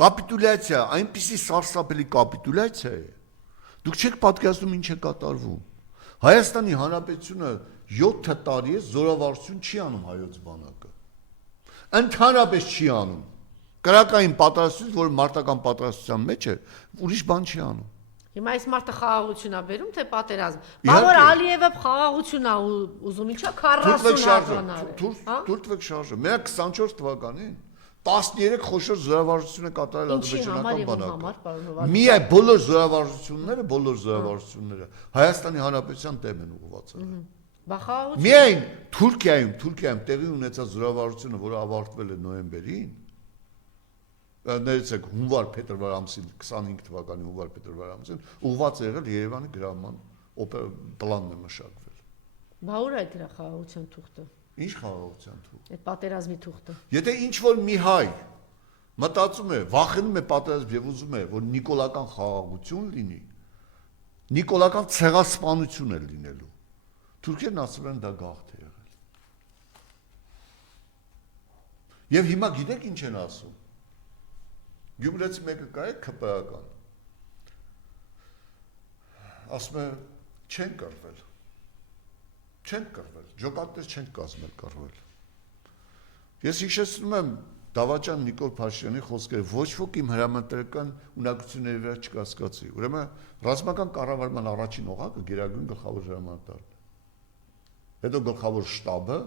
Կապիտուլյացիա, այնպիսի սարսափելի կապիտուլյացիա է։ Դուք չեք պատկերացնում ինչ է կատարվում։ Հայաստանի Հանրապետությունը 7 տարի է զորավարություն չի անում հայոց բանակը։ Ընդհանրապես չի անում։ Կրակային պատրաստություն, որ մարտական պատրաստության մեջ է, ուրիշ բան չի անում։ Հիմա այս մարդը խաղաղություն է բերում, թե պատերազմ։ Բավոր Ալիևը խաղաղություն է ուզում, ինչա 40 հատկանար։ Թուրք շարժը։ Մենակ 24 թվականին 13 խոշոր զորավարություն է կատարել ադրբեջանական բանակը։ Միայն բոլոր զորավարությունները Հայաստանի Հանրապետության դեմ են ուղղված եղել։ Միայն Թուրքիայում տեղի ունեցած զորավարությունը, որը ավարտվել է նոյեմբերին, ներեցեք հունվար-փետրվար ամսին 25 թվականի հունվար-փետրվար ամսին ուղղված է եղել Երևանի գրավման պլանն է մշակվել։ Բա ուր է դրա խաղաղության թուղթը։ Ինչ խաղաղության թուղթ։ Այդ պատերազմի թուղթը։ Եթե ինչ որ մի հայ մտածում է, վախենում է պատերազմ եւ ուզում է, որ նիկոլական խաղաղություն լինի, նիկոլական ցեղասպանություն է լինելու։ Թուրքերն ասում են դա գաղթ է եղել։ Եվ հիմա գիտեք ինչ են ասում։ Գյումրեցի մեկը կա է ԿՊԱ-ական։ Ասում է չեն կռվել։ Չեն կռվել, ջոկատներ չեն կազմել կռվել։ Ես հիշեցնում եմ Դավաճան Նիկոլ Փաշինյանի խոսքերը, ոչ ոք իմ հրամանատարական ունակությունների վրա չկասկածի։ Ուրեմն ռազմական կառավարման առաջին օղակը գերագույն գլխավոր հրամանատարն է։ Հետո գլխավոր շտաբը,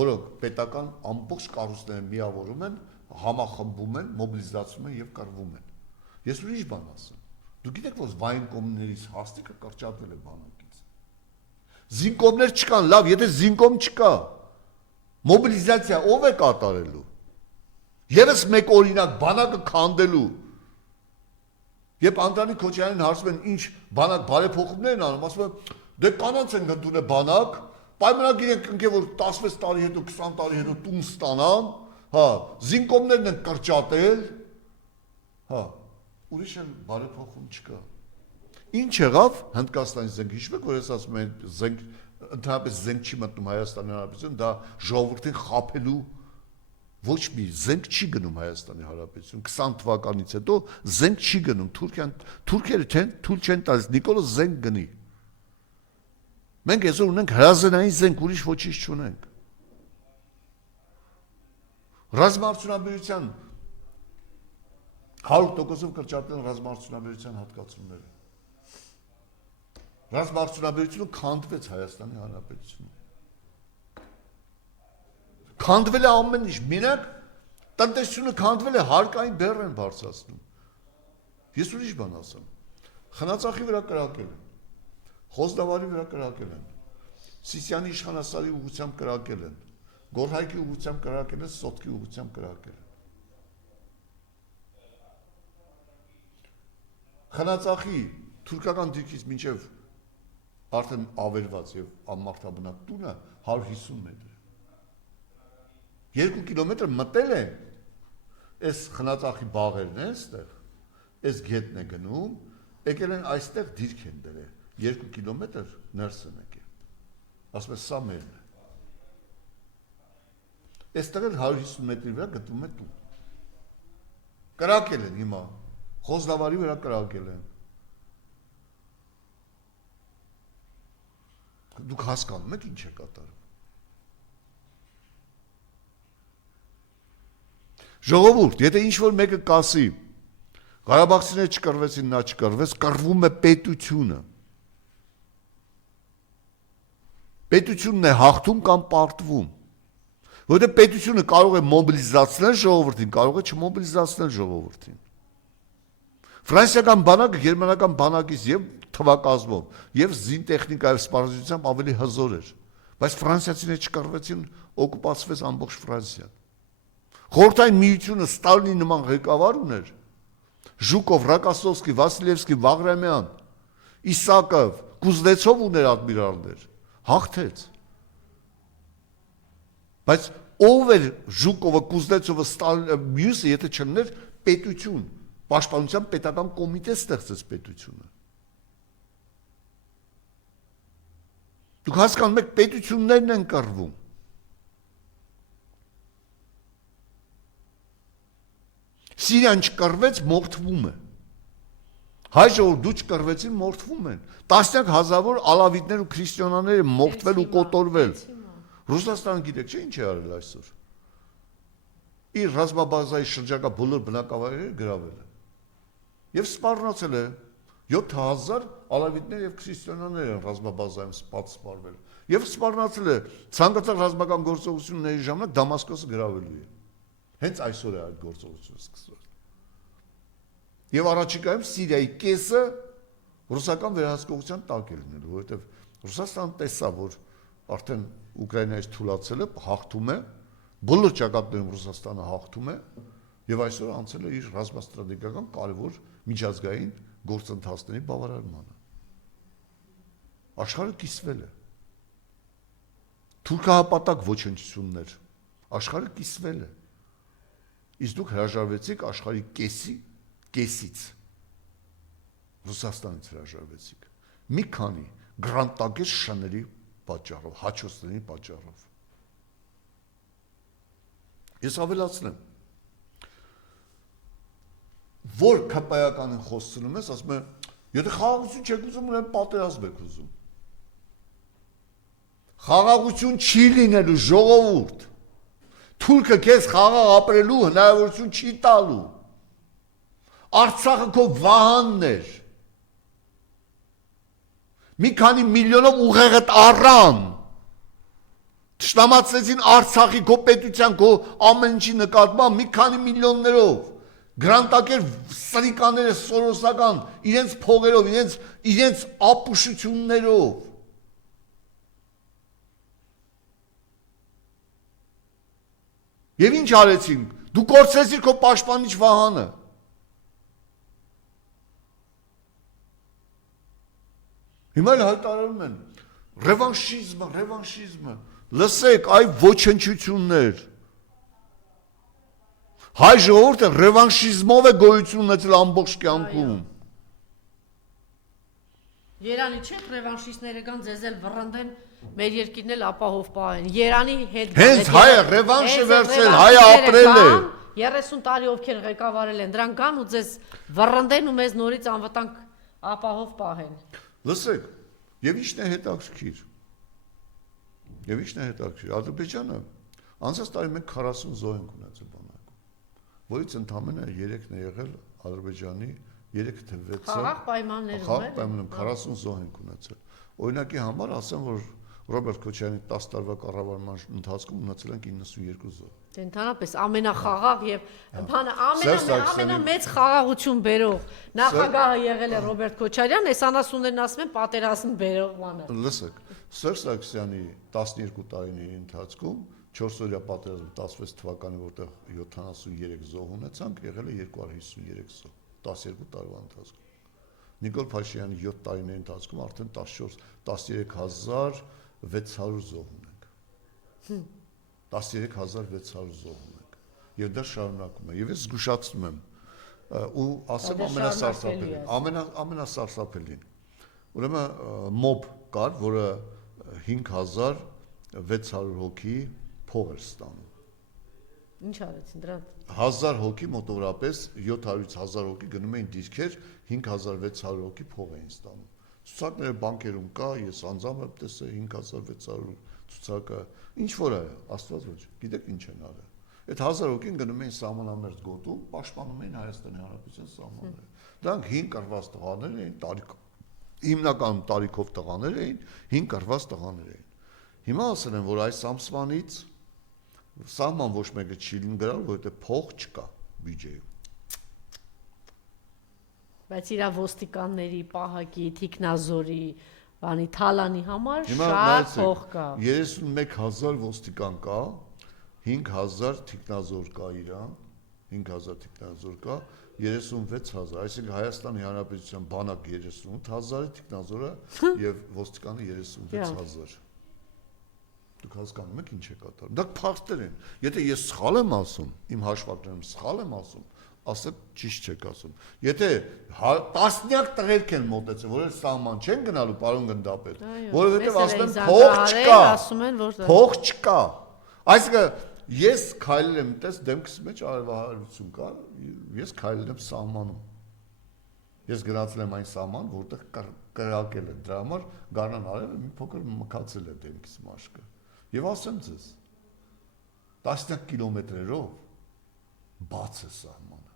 որոնք պետական ամբողջ կառույցները միավորում են, համախմբում են, մոբիլիզացում են եւ կռվում են։ Ես ուրիշ բան ասեմ։ Դուք գիտեք, որ վայնկոմներից հաստիկը կրճատվել է բանակից։ Զինկոմներ չկան, լավ, եթե զինկոմ չկա, մոբիլիզացիա ով է կատարելու։ Եվս մեկ օրինակ բանակը քանդելու։ Երբ Անդրանիկ Քոչարյանին հարցում են ինչ բանակ բարեփոխումներ են անում, ասում են դե կանանց են ընդունել բանակ, պայմանագիր են կնքել, որ 16 տարի հետո 20 տարի հետո տուն ստանան, հա, զինկոմներն են կրճատել, հա, ուրիշ են բարեփոխում չկա։ Ինչ եղավ Հնդկաստանի զենք, հիշում եք, որ ես ասում եմ զենք, ընդհանրապես զենք չի մտնում Հայաստանի Հանրապետություն, դա ժողովրդին խաբելու ոչ մի զենք չի գնում Հայաստանի Հանրապետություն, 20 թվականից հետո զենք չի գնում, թուրքերը թույլ չեն տալիս Նիկոլը զենք գնի։ Մենք այսօր ունենք հրազենային զենք, ուրիշ ոչինչ չունենք։ Ռազմաարդյունաբերության 100%-ով կրճատել ռազմաարդյունաբերության հատկացումները։ Ռազմաարդյունաբերությունը քանդվեց Հայաստանի Հանրապետությունում։ Քանդվել է ամեն ինչ, մենակ տնտեսությունը քանդվել է, հարկային բեռ են բարձրացնում։ Ես ուրիշ բան ասեմ։ Խնածախի վրա կրակել են, Խոզդավարի վրա կրակել են, Սիսիանի իշխանասարի ուղղությամբ կրակել են, Գորհայքի ուղղությամբ կրակել են, Սոտկի ուղղությամբ կրակել են։ Խնածախի թուրքական դիրքից մինչև արդեն ավերված եւ ամմարտաբնակ տունը 150 մետր։ 2 կիլոմետր մտել է, այս խնածախի բաղերն են այստեղ, այս գետն է գնում, եկել են այստեղ դիրք են դրել, 2 կիլոմետր ներս են եկել, ասում է սա մերն է, այստեղ էլ 150 մետրի վրա գտվում է տուն, կրակել են հիմա, Խոզդավարի վրա կրակել են, դուք հասկանում եք ինչ է կատարում։ Ժողովուրդ, եթե ինչ-որ մեկը կասի, Ղարաբաղցիները չկռվեցին, նա չկռվեց, կռվում է պետությունը։ Պետությունն է հաղթում կամ պարտվում։ Որտեղ պետությունը կարող է մոբիլիզացնել ժողովրդին, կարող է չմոբիլիզացնել ժողովրդին։ Ֆրանսիական բանակը գերմանական բանակից եւ թվակազմով եւ զինտեխնիկայով սպառազինությամբ ավելի հզոր էր, բայց ֆրանսիացիները չկռվեցին, օկուպացվեց ամբողջ Ֆրանսիան։ Խորհրդային միությունը Ստալինի նման ղեկավար ուներ, Ժուկով, Ռակասովսկի, Վասիլևսկի, Վաղրամյան, Իսակով, Կուզնեցով ուներ ադմիրալներ, հաղթեց։ Բայց ով էր Ժուկովը, Կուզնեցովը, մյուսը, եթե չլներ պետություն, պաշտպանության պետական կոմիտե ստեղծեց պետությունը։ Դուք հասկանում եք, պետություններն են կռվում։ Սիրիան չկռվեց, մորթվում է։ Հայ ժողովուրդը չկռվեցին, մորթվում են։ Տասնյակ հազարավոր ալավիտներ ու քրիստոնյաներ մորթվել ու կոտորվել։ Ռուսաստանը գիտեք չէ ինչ է արել այսօր։ Իր ռազմաբազայի շրջակա բոլոր բնակավայրերը գրավել է։ Եվ սպառնացել է 7000 ալավիտներ եւ քրիստոնյաներ են ռազմաբազայում սպառվել։ Եվ սպառնացել է ցանկացած ռազմական գործողությունների ժամանակ Դամասկոսը գրավելու է։ Հենց այսօր է այդ գործողությունը սկսվել։ Եվ առաջիկայում Սիրիայի կեսը ռուսական վերահսկողության տակ է լինելու, որովհետեւ Ռուսաստանը տեսավ, որ արդեն Ուկրաինայից թուլացել է, հաղթում է, բոլոր ճակատներում Ռուսաստանը հաղթում է եւ այսօր անցել է իր ռազմաստրատեգիական կարևոր միջազգային գործընթացների բավարարմանը։ Աշխարհը կիսվել է։ Թուրքահապատակ ոչնչություններ, աշխարհը կիսվել է։ Իսկ դուք հրաժարվեցիք աշխարհի կեսից Ռուսաստանից հրաժարվեցիք։ Մի քանի գրանտակեր շների պատճառով, հաչոցների պատճառով։ Ես ավելացնեմ, որ քպայականին խոսում ես, ասում եմ, եթե խաղաղություն չեք ուզում, ուրեմն պատերազմ եք ուզում։ Խաղաղություն չի լինելու ժողովուրդ։ Թուրքը քեզ խաղաղ ապրելու հնարավորություն չի տալու։ Արցախը քո վահանն էր։ Մի քանի միլիոնով ուղեղդ առան։ Տշնամացրեցին Արցախի քո պետության, քո ամեն ինչի նկատմամբ մի քանի միլիոններով։ Գրանտակեր սրիկաները սորոսական, իրենց փողերով, իրենց ապուշություններով։ Եվ ինչ արեցին։ Դու կորցրեցիր քո պաշտպանիչ վահանը։ Հիմա էլ հայտարարում են ռևանշիզմը։ Լսեք, այ ոչնչություններ։ Հայ ժողովուրդը ռևանշիզմով է գոյություն ունեցել ամբողջ կյանքում։ Երանի չէ, ռևանշիստները կան ձեզ էլ վռնդեն, մեր երկիրն էլ ապահով պահեն։ Երանի հետ հենց հայը ռևանշ է վերցրել, հայը ապրել է։ 30 տարի ովքեր ղեկավարել են, դրանք կան ու ձեզ վռնդեն ու մեզ նորից անվտանգ ապահով պահեն։ Լսեք, եւ ինչն է հետաքրքիր։ Ադրբեջանը անցած տարի մենք 40 զոհ ենք ունեցել բանակում, որից ընդամենը 3-ն է եղել Ադրբեջանի 3 թե 6-ը խաղաղ պայմաններում 40 զոհ ենք ունեցել։ Օրինակի համար ասեմ, որ Ռոբերտ Քոչարյանի 10 տարվա կառավարման ընթացքում ունեցել ենք 92 զոհ։ Ընդհանրապես ամենախաղաղ եւ ամենամեծ խաղաղություն բերող նախագահը եղել է Ռոբերտ Քոչարյան, այս անասուններն ասում են պատերազմ բերող բանը։ Լսեք, Սերժ Սարգսյանի 12 տարիների ընթացքում 4-օրյա պատերազմ 16 թվականի, որտեղ 73 զոհ ունեցանք, եղել է 253 զոհ 12 տարվա ընթացքում։ Նիկոլ Փաշինյանի 7 տարիների ընթացքում արդեն 13600 զոհ ունենք։ 13600 զոհ ունենք։ Եվ դա շարունակում է։ Եվ ես զգուշացնում եմ ու ասեմ ամենասարսափելին։ Ուրեմն մոբ կար, որը 5600 հոգի փող էր ստանում։ Ինչ արեցին դրանց։ 1000 հոգի մոտավորապես 700-ից 1000 հոգի գնում էին դիրքեր, 5600 հոգի փող էին ստանում։ Ցուցակները բանկերում կա, ես անձամբ տեսա 5600 ցուցակը, ինչ որ է, Աստված ոչ, գիտեք ինչ են արել։ Այդ 1000 հոգին գնում էին սահմանամերձ գոտում, պաշտպանում էին Հայաստանի Հանրապետության սահմանները։ Դրանք 5 կռված տղաներ էին, հիմնականում տարիքով տղաներ էին, 5 կռված տղաներ էին։ Հիմա ասել են, որ այս ամսվանից սահման ոչ մեկը չի գրալ, որովհետև փող չկա բյուջեում։ Բայց իր ոստիկանների, պահակի, թիկնազորի, բանի թալանի համար շատ փող կա։ 31000 ոստիկան կա, 5000 թիկնազոր կա իրան, 5000 թիկնազոր կա, 36000, այսինքն Հայաստանի Հանրապետության բանակ 38000, թիկնազորը եւ ոստիկանը 36000։ Դուք հասկանում եք ինչ է կատարում։ Դա փաստեր են։ Եթե ես սխալ եմ ասում, իմ հաշվարկներում սխալ եմ ասում, ասեք ճիշտ չեք ասում։ Եթե տասնյակ տղերք են մոտեցել, որ սահման չեն գնալու, պարոն գնդապետ, որովհետև ասում են փող չկա։ Փող չկա։ Այսինքն ես քայլել եմ, տես դեմքս մեջ արևահայություն կա, ես քայլել եմ սահմանում։ Ես գնացել եմ այն սահման, որտեղ կրակել է, դրա համար Գառնան արևը մի փոքր մքացել է դեմքս մաշկը։ Եվ ասեմ ձեզ, տասնյակ կիլոմետրերով բաց է սահմանը։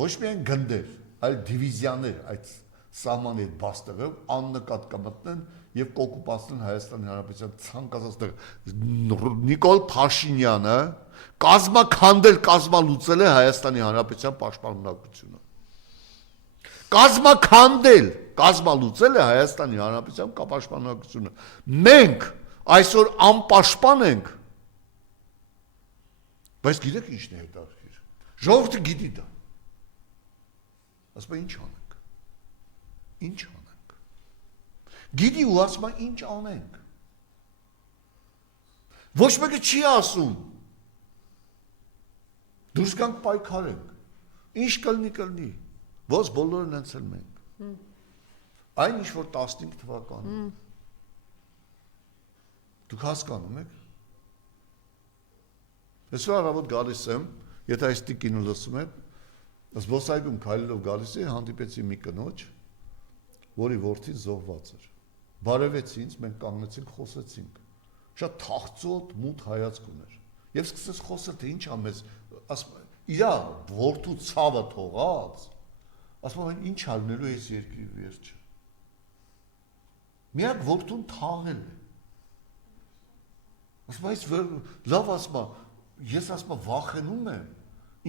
Ոչ միայն գնդեր, այլ դիվիզիաներ այդ սահմանի հետ բաց տեղով աննկատ կմտնեն եւ կօկուպացնեն Հայաստանի Հանրապետության ցանկացած տեղ։ Նիկոլ Փաշինյանը կազմաքանդել, կազմալուծել է Հայաստանի Հանրապետության պաշտպանունակությունը։ Կազմաքանդել, կազմալուծել է Հայաստանի Հանրապետության պաշտպանունակությունը։ Մենք այսօր անպաշտպան ենք, բայց գիտեք ինչն է հետաքրքիր։ Ժողովուրդը գիտի դա։ Ասում է ինչ անենք։ Ինչ անենք։ Գիտի ու ասում է ինչ անենք։ Ոչ մեկը չի ասում։ Դուրս գանք պայքարենք։ Ինչ կլինի։ Ոնց բոլորն անցել մենք։ Այն ինչ որ 15 թվականին։ Դուք հասկանում եք։ Այսօր առավոտ գալիս եմ, եթե այս տիկինը լսում եք, զբոսայգում քայլելով գալիս է, հանդիպեցի մի կնոջ, որի որդին զոհված էր։ Բարևեց ինձ, մենք կանգնեցինք, խոսեցինք։ Շատ թախծոտ, մութ հայացք ուներ։ Եվ սկսեց խոսել, թե ինչ ա մեզ, ասում իրա որդու ցավը թողած, ասում են ինչ ալնելու այս երկրի վերջը։ Միակ որդուն թաղել է։ Ասում այս լավ ասում, ես ասում վախենում եմ,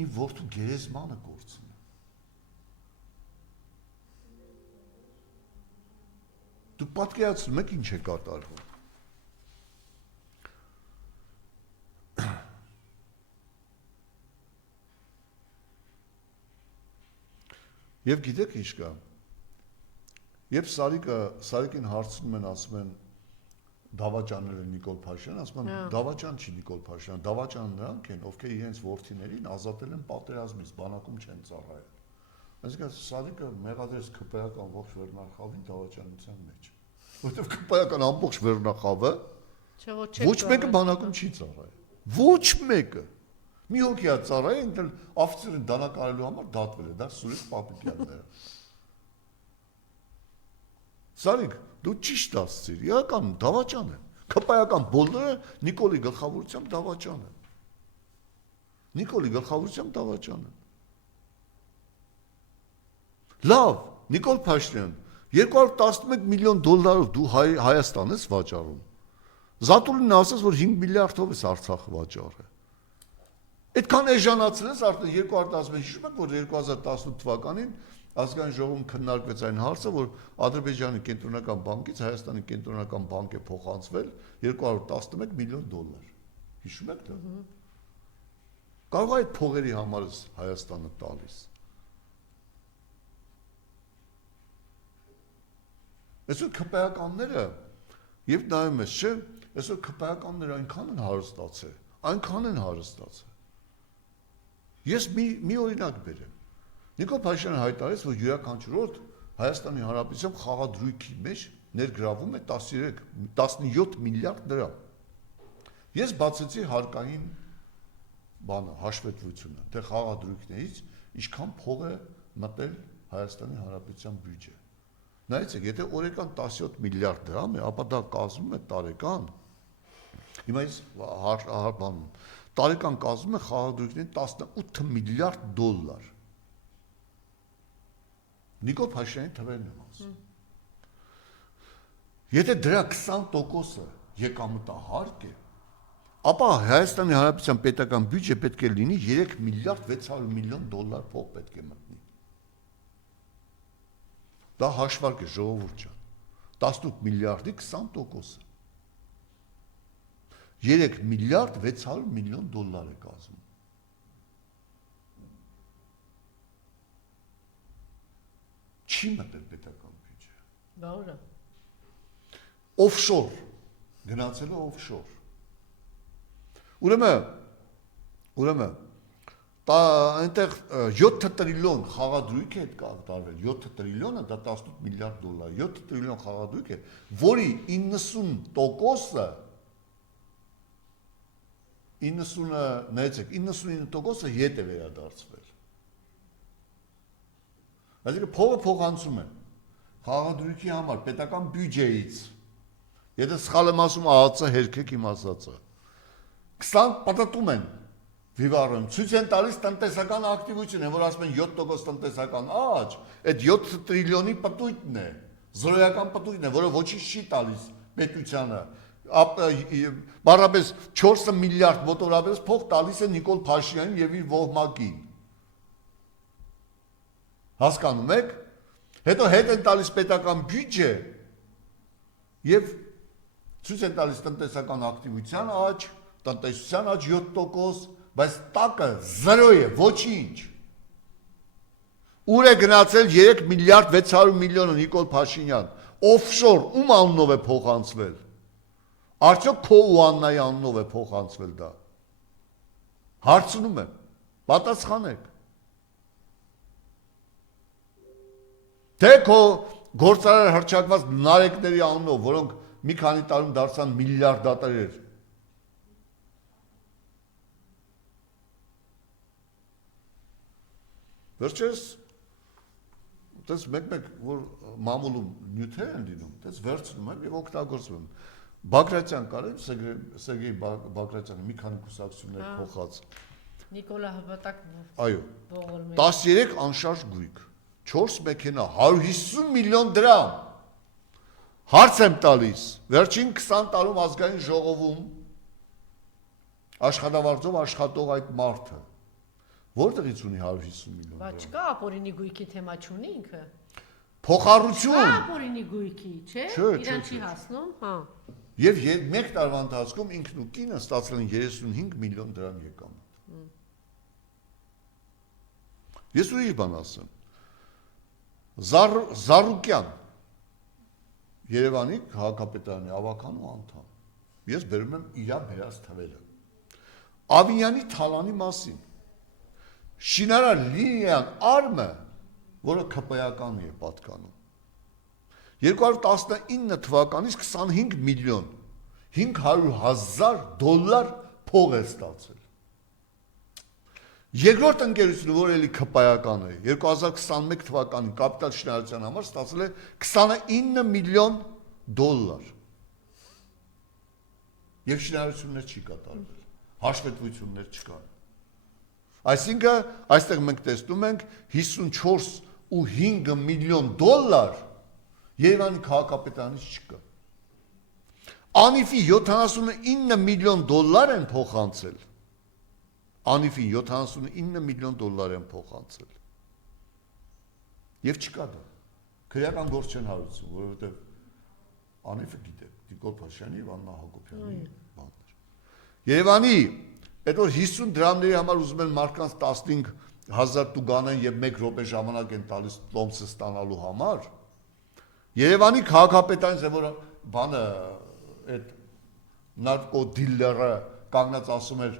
իմ որդու գերեզմանը կորցնի։ Դուք պատկերացնում եք ինչ է կատարվում։ Եվ գիտեք ինչ կա։ Երբ Սարիկին հարցնում են, ասում են Դավաճանները Նիկոլ Փաշինյան, ասում են Դավաճան չի Նիկոլ Փաշինյան, Դավաճանը նրանք են, ովքեր իրենց որդիներին ազատել են պատերազմից, բանակում չեն ծառայել։ Այսինքն Սարիկը մեղադրեց քպայական ողջ վերնախավին Դավաճանության մեջ, որովհետև քպայական ամբողջ վերնախավը ոչ մեկը բանակում չի ծառայել։ Ոչ մեկը։ Մի հոգի է ծառայել, ինքն աֆիցերին դանակարելու համար դատվել է, դա Սուրիկ Պապիկյանները։ Սարիկ, դու ճիշտ ասցիր, իրական Դավաճան է։ Քպայական բոլորը Նիկոլի գլխավորությամբ Դավաճան են։ Նիկոլի գլխավորությամբ Դավաճան են։ Լավ, Նիկոլ Փաշինյան, 211 միլիոն դոլարով դու Հայաստան ես վաճառում։ Զատուլին ասես, որ 5 միլիարդով ես Արցախը վաճառել։ Այդքան էժանացել ես արդեն 215, հիշում եք, որ 2018 թվականին ազգային ժողովում քննարկվեց այն հարցը, որ Ադրբեջանի կենտրոնական բանկից Հայաստանի կենտրոնական բանկ է փոխանցվել 211 միլիոն դոլար։ Հիշում եք դա։ Կարող է այդ փողերի համար Հայաստանը տալիս։ Այսօր քպայականները եւ նայում ես, չէ՞, այսօր քպայականները այնքան են հարստացել։ Ես մի օրինակ բերեմ։ Նիկոլ Փաշինյանը հայտարարեց, որ յուրաքանչյուր Հայաստանի Հանրապետության խաղադրույքի մեջ ներգրավում է 17 միլիարդ դրամ։ Ես բացեցի հարկային հաշվետվությունը, թե խաղադրույքներից ինչքան փող է մտել Հայաստանի Հանրապետության բյուջե։ Նայեցեք, եթե օրական 17 միլիարդ դրամ է, ապա դա կազմում է տարեկան։ Հիմա ես տարեկան կազմում է խաղադրույքների 18 միլիարդ դոլար։ Նիկոլ Փաշինյանի թվերն եմ ասում։ Եթե դրա 20%-ը եկամտահարկ է, ապա Հայաստանի Հանրապետության պետական բյուջե պետք է լինի 3 միլիարդ 600 միլիոն դոլար փող պետք է մտնի։ Դա հաշվարկ է, ժողովուրդ ջան։ 18 միլիարդի 20%-ը 3 միլիարդ 600 միլիոն դոլար է կազմում։ Չի մտել պետական բյուջե։ Բավարար։ Օֆշոր, գնացել է օֆշոր։ Ուրեմն, այնտեղ 7 տրիլիոն խաղադրույք է կատարվել, 7 տրիլիոնը դա 18 միլիարդ դոլար, 7 տրիլիոն խաղադրույք է, որի 90%-ը 99%-ը ետ է վերադարձվել։ Այսինքն փողը փոխանցում է խաղադրույքի համար պետական բյուջեից։ Եթե սխալ եմ ասում, ԱԱՑ հերքեք իմ ասածը։ 20 պատտում են վիվարում, ցույց են տալիս տնտեսական ակտիվություն, որ ասում են 7% տնտեսական աճ, այդ 7 տրիլիոնի պտույտն է, զրոյական պտույտն է, որը ոչինչ չի տալիս պետությանը։ Բառապես 4 միլիարդ մոտորապես փող տալիս է Նիկոլ Փաշինյանին եւ իր ոհմակին։ Հասկանում եք։ Հետո հետ են տալիս պետական բյուջե եւ ցույց են տալիս տնտեսական ակտիվության աճ, տնտեսության աճ 7%, բայց տակը 0 է, ոչինչ։ Ուր է գնացել 3 միլիարդ 600 միլիոնը Նիկոլ Փաշինյան, օֆշոր, ում անունով է փոխանցվել։ Արդյոք քո ու Աննայի անունով է փոխանցվել դա։ Հարցնում եմ, պատասխանեք։ Թե քո գործարար հռչակված նարեկների անունով, որոնք մի քանի տարում դարձան միլիարդատերեր։ Վերջերս դες մեկ-մեկ որ մամուլում նյութեր են լինում, դες վերցնում եմ եւ օգտագործում եմ։ Բագրատյան կարել Սերգեյ Բագրատյանը մի քանի կուսակցություններ փոխած։ Նիկոլա Հպատակ։ Այո։ 13 անշարժ գույք, 4 մեքենա, 150 միլիոն դրամ։ Հարց եմ տալիս, վերջին 20 տարում ազգային ժողովում աշխատավարձով աշխատող այդ մարդը որտեղից ունի 150 միլիոն դրամ։ Բայց չկա ապօրինի գույքի թեմա չունի ինքը։ Փոխառություն։ Ապօրինի գույքի, չէ՞։ Իրան չի հասնում, հա։ Եվ մեկ տարվա ընթացքում ինքն ու կինը ստացել են 35 միլիոն դրամ եկամուտ։ Ես ուրիշ բան ասեմ։ Զարուկյան Երևանի քաղաքապետարանի ավականու անդամ։ Ես բերում եմ իրա բերած թվերը։ Ավինյանի թալանի մասին։ Շինարար Լիլիան Արմը, որը ԿՊ-ական է պատկանում։ 2019 թվականից 25 միլիոն 500,000 դոլար փող է ստացել։ Երկրորդ ընկերությունը, որ էլի ԿՊ-ական է, 2021 թվականին կապիտալ շինարարության համար ստացել է 29 միլիոն դոլար։ Եվ շինարարություններ չի կատարվել, հաշվետվություններ չկան։ Այսինքն, այստեղ մենք տեսնում ենք 54.5 միլիոն դոլար Երևանի քաղաքապետարանից չկա։ Անիֆի 79 միլիոն դոլար են փոխանցել։ Անիֆի 79 միլիոն դոլար են փոխանցել։ Եվ չկա դա։ Քրեական գործ չեն հարուցում, որովհետև Անիֆը գիտե, Նիկոլ Փաշինյանի եւ Աննա Հակոբյանի բաններ։ Երևանի այդ որ 50 դրամների համար ուզում են մարդկանց 15,000 տուգանեն եւ 1 րոպե ժամանակ են տալիս տոմսը ստանալու համար։ Երևանի քաղաքապետարից որ բանը այդ նարկո դիլերը կանգնած ասում էր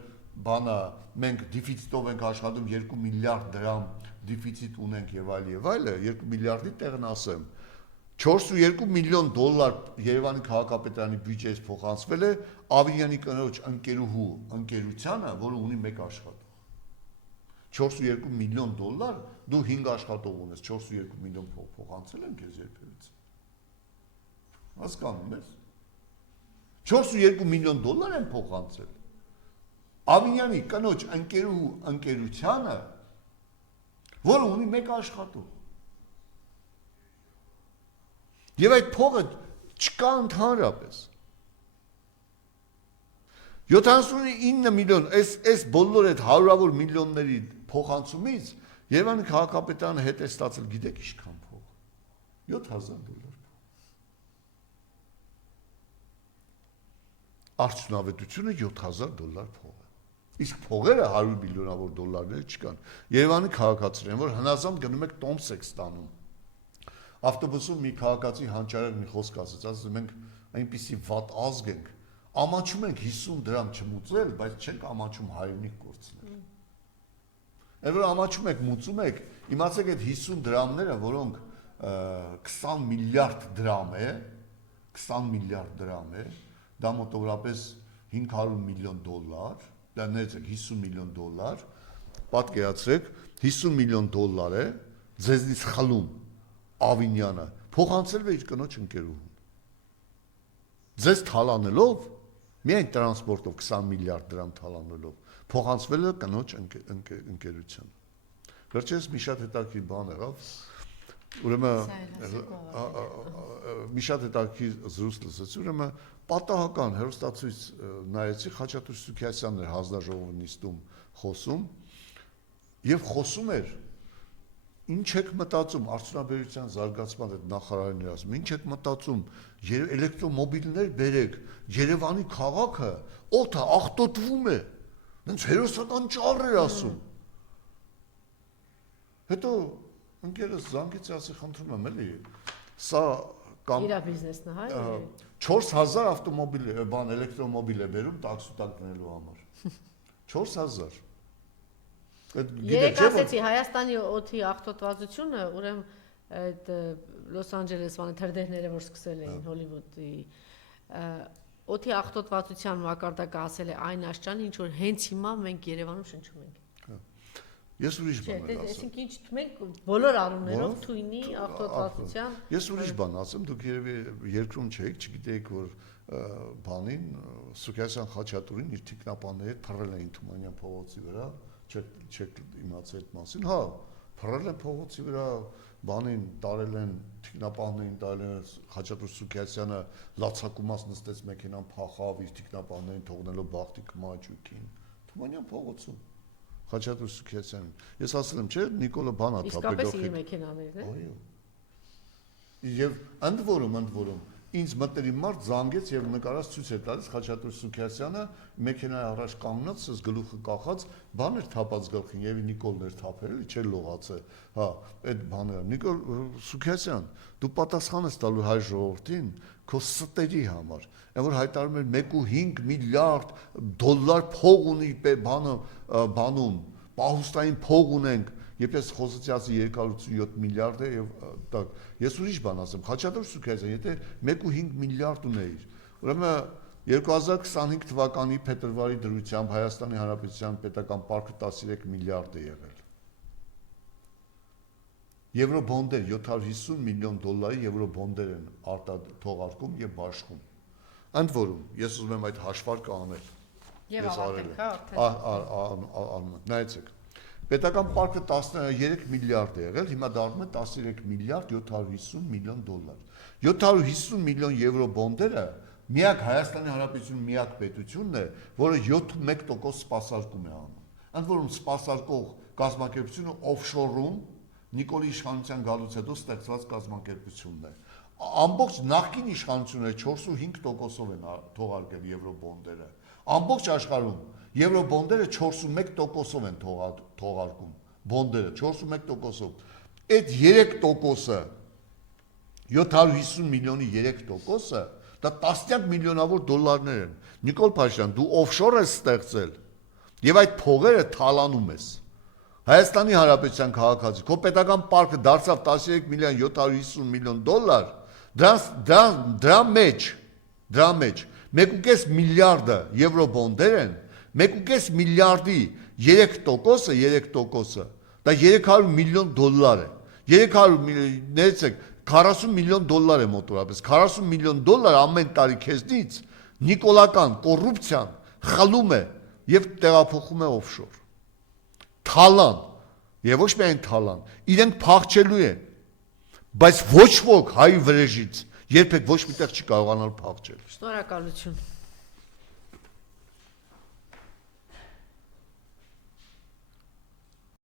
բանը մենք դեֆիցիտով ենք աշխատում 2 միլիարդ դրամ դեֆիցիտ ունենք եւ այլը 2 միլիարդի տեղն ասեմ 4.2 միլիոն դոլար Երևանի քաղաքապետարանի բյուջեից փոխանցվել է Ավինյանի կնոջ ընկերուհու ընկերությանը, որը ունի 1 աշխատող։ 4.2 միլիոն դոլար դու 5 աշխատող ունես, 4.2 միլիոն փոխանցել են քեզ երբևիցե։ Հասկանում ես։ 4.2 միլիոն դոլար են փոխանցել։ Ավինյանի կնոջ ընկերուհու ընկերությանը, որը ունի 1 աշխատող։ Եվ այդ փողը չկա ընդհանրապես։ 79 միլիոն, այս բոլոր այդ հարյուրավոր միլիոնների փոխանցումից Երևանի քաղաքապետարանը հետ է ստացել, գիտեք ինչքան փող։ 7,000 դոլար։ Արդյունավետությունը 7,000 դոլար փող է։ Իսկ փողերը 100 միլիոնավոր դոլարներ չկան։ Երևանի քաղաքացիներն, որ հնազանդ գնում եք տոմս եք ստանում։ Ավտոբուսում մի քաղաքացի հանճարեղ մի խոսք ասաց, ասում մենք այնպիսի վատ ազգ ենք, ամաչում ենք 50 դրամ չմուծել, բայց չենք ամաչում հայրենիք կորցնել։ Այդ որ ամաչում եք, մուծում եք, իմացեք այդ 50 դրամները, որոնք 20 միլիարդ դրամ է, 20 միլիարդ դրամ է, դա մոտավորապես 500 միլիոն դոլար, դա ներեցեք 50 միլիոն դոլար, պատկերացրեք 50 միլիոն դոլար է ձեզնից խլում Ավինյանը, փոխանցել է իր կնոջ ընկերուհուն։ Ձեզ թալանելով, միայն տրանսպորտով 20 միլիարդ դրամ թալանելով, փոխանցվել է կնոջ ընկերության։ Վերջերս մի շատ հետաքրքիր բան եղավ, ուրեմն մի շատ հետաքրքիր զրույց լսեցի, ուրեմն պատահական հեռուստացույց նայեցի, Խաչատուր Սուքիասյանն էր հանձնաժողովի նիստում խոսում եւ խոսում էր ինչ եք մտածում արդյունաբերության զարգացման այդ նախարարին էր ասում, ինչ եք մտածում էլեկտրոմոբիլներ բերեք, Երևանի քաղաքը օդը աղտոտվում է, այնց հերոսական ճառ էր ասում։ Հետո ընկերս զանգեց ասի խնդրում եմ էլի, սա կամ իր բիզնեսն է, հա։ 4000 ավտոմոբիլ բան էլեկտրոմոբիլ է բերում տաքսի տակ դնելու համար։ 4000 Երեք ասեցի Հայաստանի օդի աղտոտվածությունը, ուրեմն այդ Լոս Անջելես բանը թերդերները որ սկսել էին Հոլիվուդի օդի աղտոտվածության մակարդակը ասել է այն աշճան, ինչ որ հենց հիմա մենք Երևանում շնչում ենք։ Ես ուրիշ բան եմ ասում։ Այսինքն ինչ մենք բոլոր առումներով թույնի աղտոտվածության։ Ես ուրիշ բան ասեմ, դուք երևի երկրում չեք, չգիտեիք որ բանին Սուքիասյան Խաչատուրին իր թիկնապանները թռել էին Թումանյան փողոցի վրա, չեք իմացել այդ մասին։ Հա, թռել են փողոցի վրա, բանին տարել են թիկնապաններին տարել են Խաչատուր Սուքիասյանը լացակումած նստեց մեքենան փախավ իր թիկնապաններին թողնելով Բախտի կմաճուկին Թումանյան փողոցում Խաչատուր Սուքիասյանին։ Ես ասել եմ, չէ, Նիկոլը բան ա թափել գլխի։ Իսկապես իր մեքենաներն է։ Այո։ Եվ ընդ որում ինձ մտերի մարդ զանգեց եւ նկարած ցույց էր տալիս Խաչատուր Սուքիասյանը մեքենայի առաջ կանգնած, սս գլուխը կախած, բան էր թափած գլխին եւ Նիկոլն էր թափել, չէ լողացել։ Հա, այդ բանը։ Նիկոլ Սուքիասյան, դու պատասխան ես տալու հայ ժողովրդին քո ստերի համար։ Այն որ հայտարարում էր 1.5 միլիարդ դոլար փող ունի բանում, պահուստային փող ունենք։ Երբ ես խոսեցի ասի 287 միլիարդ է եւ տակ ես ուրիշ բան ասեմ Խաչատուր Սուքիասյան եթե 1.5 միլիարդ ունեիր ուրեմն 2025 թվականի փետրվարի դրությամբ Հայաստանի Հանրապետության պետական պարկը 13 միլիարդ է եղել Եվրոբոնդեր 750 միլիոն դոլարի եվրոբոնդեր են թողարկում եւ բաշխում ընդ որում ես ուզում եմ այդ հաշվարկը անել եւ արդեն նայեցեք Պետական պարկը 13 միլիարդ է եղել, հիմա դառնում է 13 միլիարդ 750 միլիոն դոլար։ 750 միլիոն եվրո բոնդերը միակ Հայաստանի Հանրապետությունի միակ պետությունն է, որը 7.1% սպասարկում է անում։ Ընդ որում սպասարկող կազմակերպությունը օֆշորում Նիկոլի իշխանության գալուց հետո ստեղծված կազմակերպությունն է։ Ամբողջ նախկին իշխանությունները 4.5%-ով են թողարկել եվրո բոնդերը։ Ամբողջ աշխարհում Եվրոբոնդերը 41%-ով են թողարկում, բոնդերը 41%-ով։ Այդ 3%-ը 750 միլիոնի 3%-ը դա տասնյակ միլիոնավոր դոլարներ են։ Նիկոլ Փաշյան, դու օֆշոր ես ստեղծել եւ այդ փողերը թալանում ես։ Հայաստանի Հանրապետության քաղաքացի, քո պետական պարկը դարձավ 13 միլիոն 750 միլիոն դոլար, դրա մեջ 1.5 միլիարդը եվրոբոնդեր են 1.5 միլիարդի 3%-ը դա 300 միլիոն դոլար է 300 ներեցեք 40 միլիոն դոլար է մոտորապես 40 միլիոն դոլար ամեն տարի քեզնից նիկոլական կոռուպցիան խլում է եւ տեղափոխում է օֆշոր թալան եւ ոչ միայն թալան իրենք փախչելու են բայց ոչ ոք հայ վրեժից երբեք ոչ միտեղ չի կարողանալ փախչել Շնորհակալություն